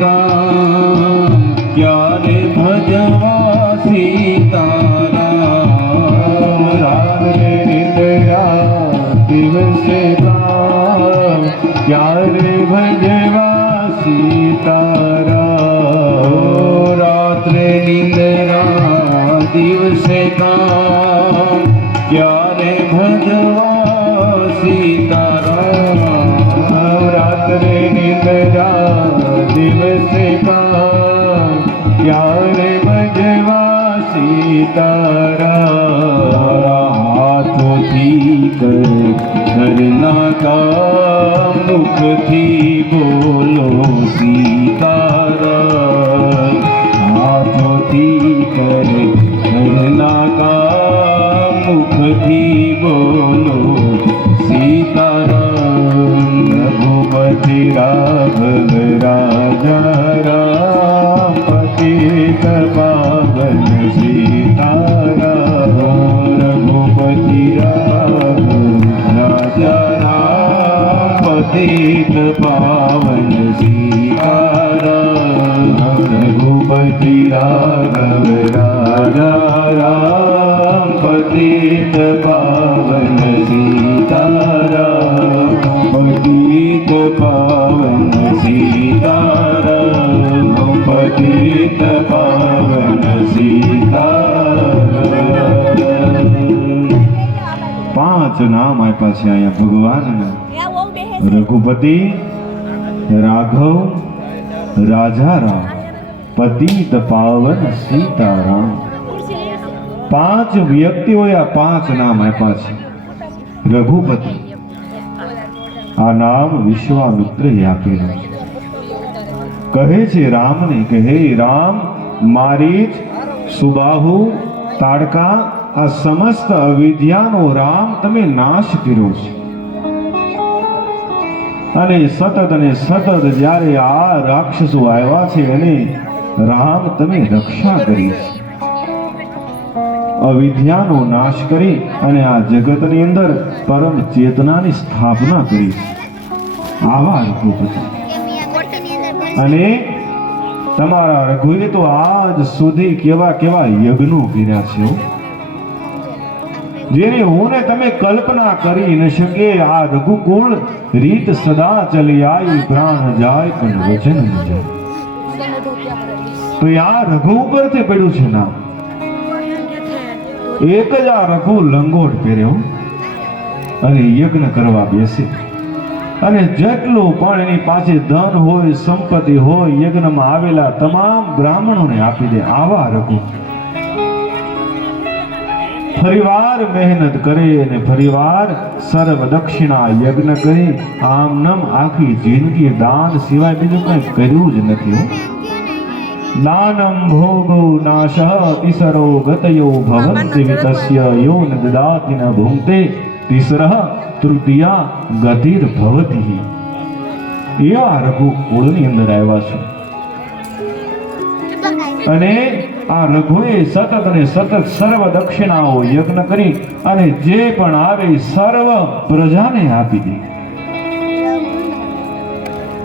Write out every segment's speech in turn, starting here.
કામ ક્યારે ભજવા સીતારામ નિંદ્રા દિવસે કામ ક્યારે ભજવા સીતારામ સીતારામ હાથોથી કર ઘરના કામ મુખથી બોલો સીતારામ પતિત પાવન સીતારામ રઘુપતિ રાઘવ રાજા રામ પતિત પાવન સીતારામ પતિત પાવન સીતારામ પતિત પાવન સીતારામ પાંચ નામ આપ્યા છે અહીંયા ભગવાનના રઘુપતિ રાઘવ રાજા રામ પતિત પાવન સીતારામ પાંચ વ્યક્તિઓએ આ પાંચ નામ આપ્યા છે રઘુપતિ આ નામ વિશ્વામિત્રએ આપેલું કહે છે રામને કે હે રામ મારી સુબાહુ તાડકા આ સમસ્ત અવિદ્યાનો રામ તમે નાશ કર્યો છે અને સતત અને સતત જ્યારે આ રાક્ષસો આવ્યા છે એને રામ તમે રક્ષા કરી અવિદ્યાનો નાશ કરી અને આ જગતની અંદર પરમ ચેતનાની સ્થાપના કરી આવા રઘુપતિ અને તમારા રઘુએ તો આજ સુધી કેવા કેવા યજ્ઞો કર્યા છે. જેની હું તમે કલ્પના કરી ન શકે, આ રઘુકુળ રીત સદા ચલી આવી પ્રાણ જાય પણ વચન જાય. તો આ રઘુ ઉપરથી પડ્યું છે નામ. એક જ આ રઘુ લંગોટ પહેર્યો અને યજ્ઞ કરવા બેસે. અને જેટલું પણ એની પાસે ધન હોય, સંપત્તિ હોય, યજ્ઞમાં આવેલા તમામ બ્રાહ્મણોને આપી દે આવા રઘુ. ફરીવાર મહેનત કરે અને ફરીવાર સર્વ દક્ષિણા યજ્ઞ કરે. આમ નમ આખી જિંદગી દાન સિવાય બીજું કંઈ કર્યું જ નથી. દાનમ ભોગો નાશ તિસરો ગતયો ભવંતિ વિતસ્ય યો ન દદાતિ ન ભુંક્તે તિસરઃ તૃતીયા ગતિર ભવતિ એવા રઘુ કુળની અંદર આવ્યા છે. અને આ રઘુએ સતત અને સતત સર્વ દક્ષિણાઓ યજ્ઞ કરી અને જે પણ આવે સર્વ પ્રજાને આપી દે.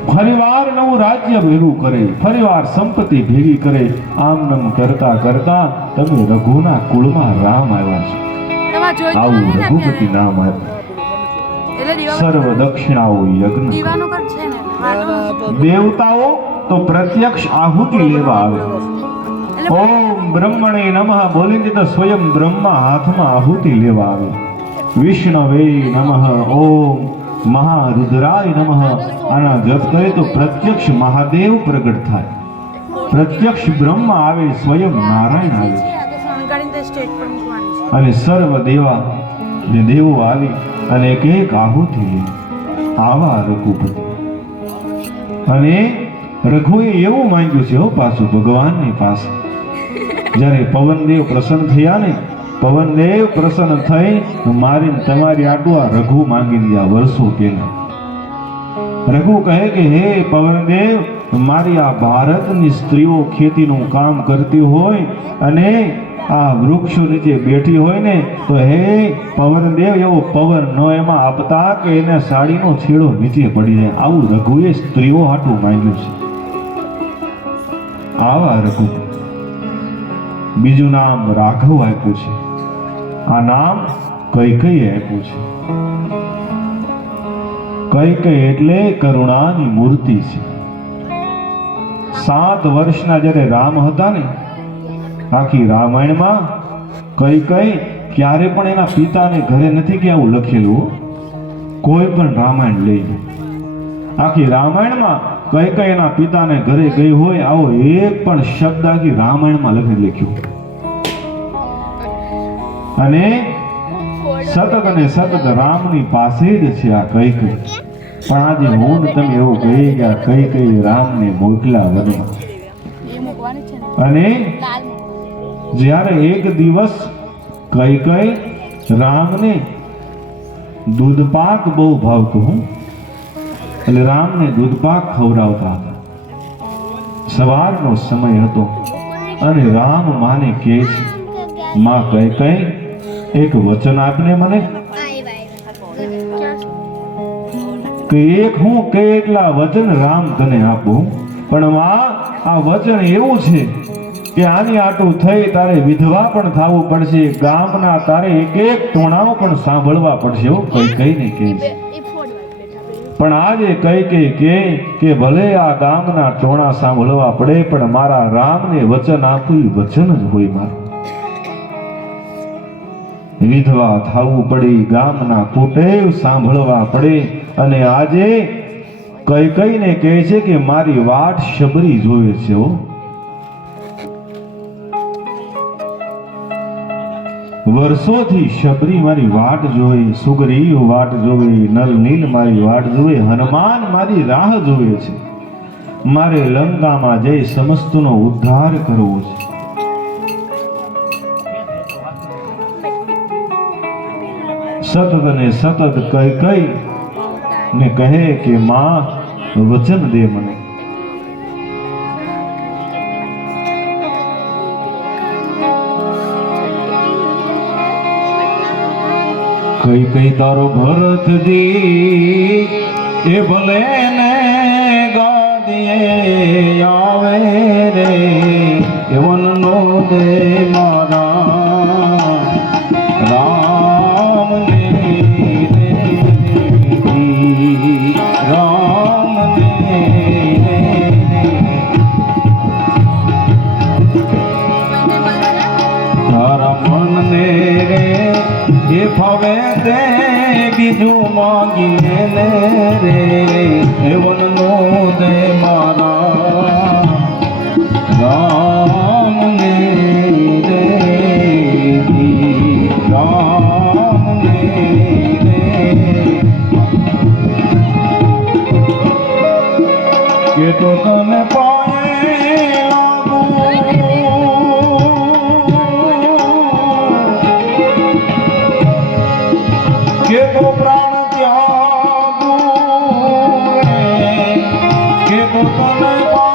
ફરીવાર નવું રાજ્ય ભેગું કરે ફરીવાર સંપત્તિ ભેગી કરે આમ નમ કરતા કરતા તમે રઘુના કુળમાં રામ આવ્યા છે. આવું રઘુપતિ નામ આવ્યું સર્વ દક્ષિણાઓ યજ્ઞ દેવતાઓ તો પ્રત્યક્ષ આહુતિ લેવા આવે. ઓમ બ્રહ્મણે નમઃ. બોલીને તો સ્વયં બ્રહ્મા હાથમાં આહુતિ લેવા આવે. વિષ્ણવે નમઃ. ઓમ મહારુદ્રાય નમઃ. આના જપ કરે તો પ્રત્યક્ષ મહાદેવ પ્રગટ થાય. પ્રત્યક્ષ બ્રહ્મ આવે સ્વયં નારાયણ આવે. અને સર્વ દેવા જે દેવો આવી અને એક એક આહુતિ લે. આવા રઘુપતિ. અને રઘુએ એવું માંગ્યું છે હો પાછું ભગવાનની પાસે. જ્યારે પવનદેવ પ્રસન્ન થયા ને પવનદેવ પ્રસન્ન થઈ મારી તમારી આટલું આ રઘુ માંગી લીધા વર્ષો પહેલા રઘુ કહે કે, હે પવનદેવ મારી આ ભારતની સ્ત્રીઓ ખેતીનું કામ કરતી હોય અને આ વૃક્ષો નીચે બેઠી હોય ને, તો હે પવનદેવ એવો પવન ન એમાં આપતા કે એને સાડીનો છેડો નીચે પડી જાય. આવું રઘુએ સ્ત્રીઓ હાટું માંગ્યું છે. આવા રઘુ. બીજું નામ રાઘવ આપ્યું છે. આ નામ કઈ કઈ આપ્યું છે. કઈ કઈ એટલે કરુણાની મૂર્તિ છે. સાત વર્ષના જ્યારે રામ હતા ને, આખી રામાયણમાં કઈ કઈ ક્યારે પણ એના પિતાને ઘરે નથી કે આવું લખેલું કોઈ પણ રામાયણ લઈ આખી રામાયણમાં કઈ કઈ એના પિતાને ઘરે ગઈ હોય, આવો એક પણ શબ્દ આખી રામાયણમાં લખી લખ્યું. અને સતત અને સતત રામની પાસે જ છે આ કઈ કઈ પણ આજે હું તમે એવું કહી ગયા કઈ કઈ રામને મોકલા ને અને જ્યારે એક દિવસ કઈ કઈ રામને દૂધપાક બહુ ભાવતું, હું એટલે રામને દૂધપાક ખવડાવતા હતા સવારનો સમય હતો અને રામ માને છે માં કઈ કઈ એક વચન આપને મને? કે એક હું કેટલા વચન રામ તને આપું. પણ માં, આ વચન એવું છે કે આની આટું થઈ તારે વિધવા પણ થવું પડશે, ગામના તારે એક એક ટોણાઓ પણ સાંભળવા પડશે, એવું કઈ એ ફોડવા બેઠા પણ આજે કઈ કઈ કે કે ભલે આ ગામના ટોણા સાંભળવા પડે, પણ મારા રામને વચન આપ્યું વચન જ હોય મારું. વિધવા થવું પડે ગામના કુટેવ સાંભળવા પડે, અને આજે કઈ કઈને કહે છે કે મારી વાટ શબરી જોવે છે, હો. વર્ષોથી શબરી મારી વાટ જોવે સુગ્રીવ વાટ જોવે, નલ નીલ મારી વાટ જોવે હનુમાન મારી રાહ જોવે છે. મારે લંકામાં જઈ સમસ્તનો ઉદ્ધાર કરવો છે. સતત ને સતત કઈ કઈ ને કહે કે, માં, વચન દે મને. કઈ કઈ તારો ભરત દી? એ ભલે ને ગાદીએ આવે રે એવન નો દે. માગીને રે. એવનનો તો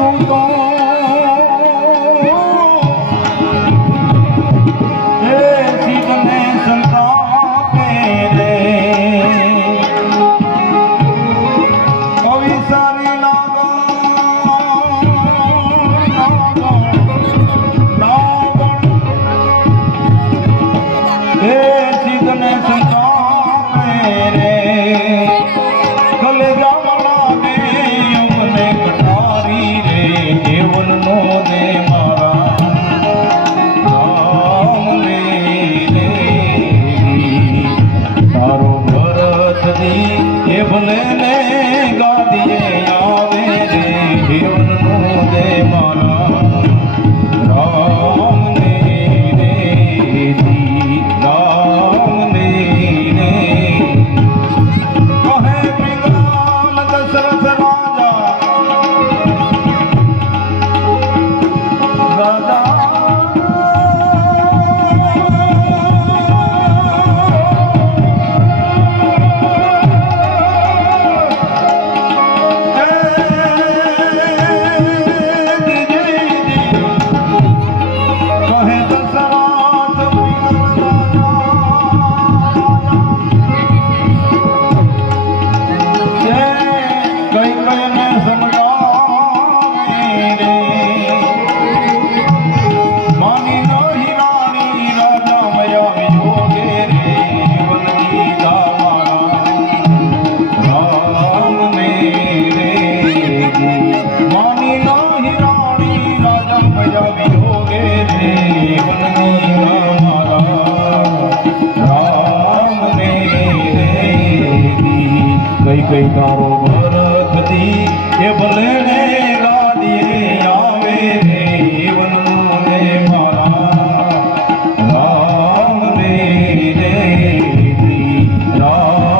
રાવણ તું કઈ તારો ભરત દી એ ભલે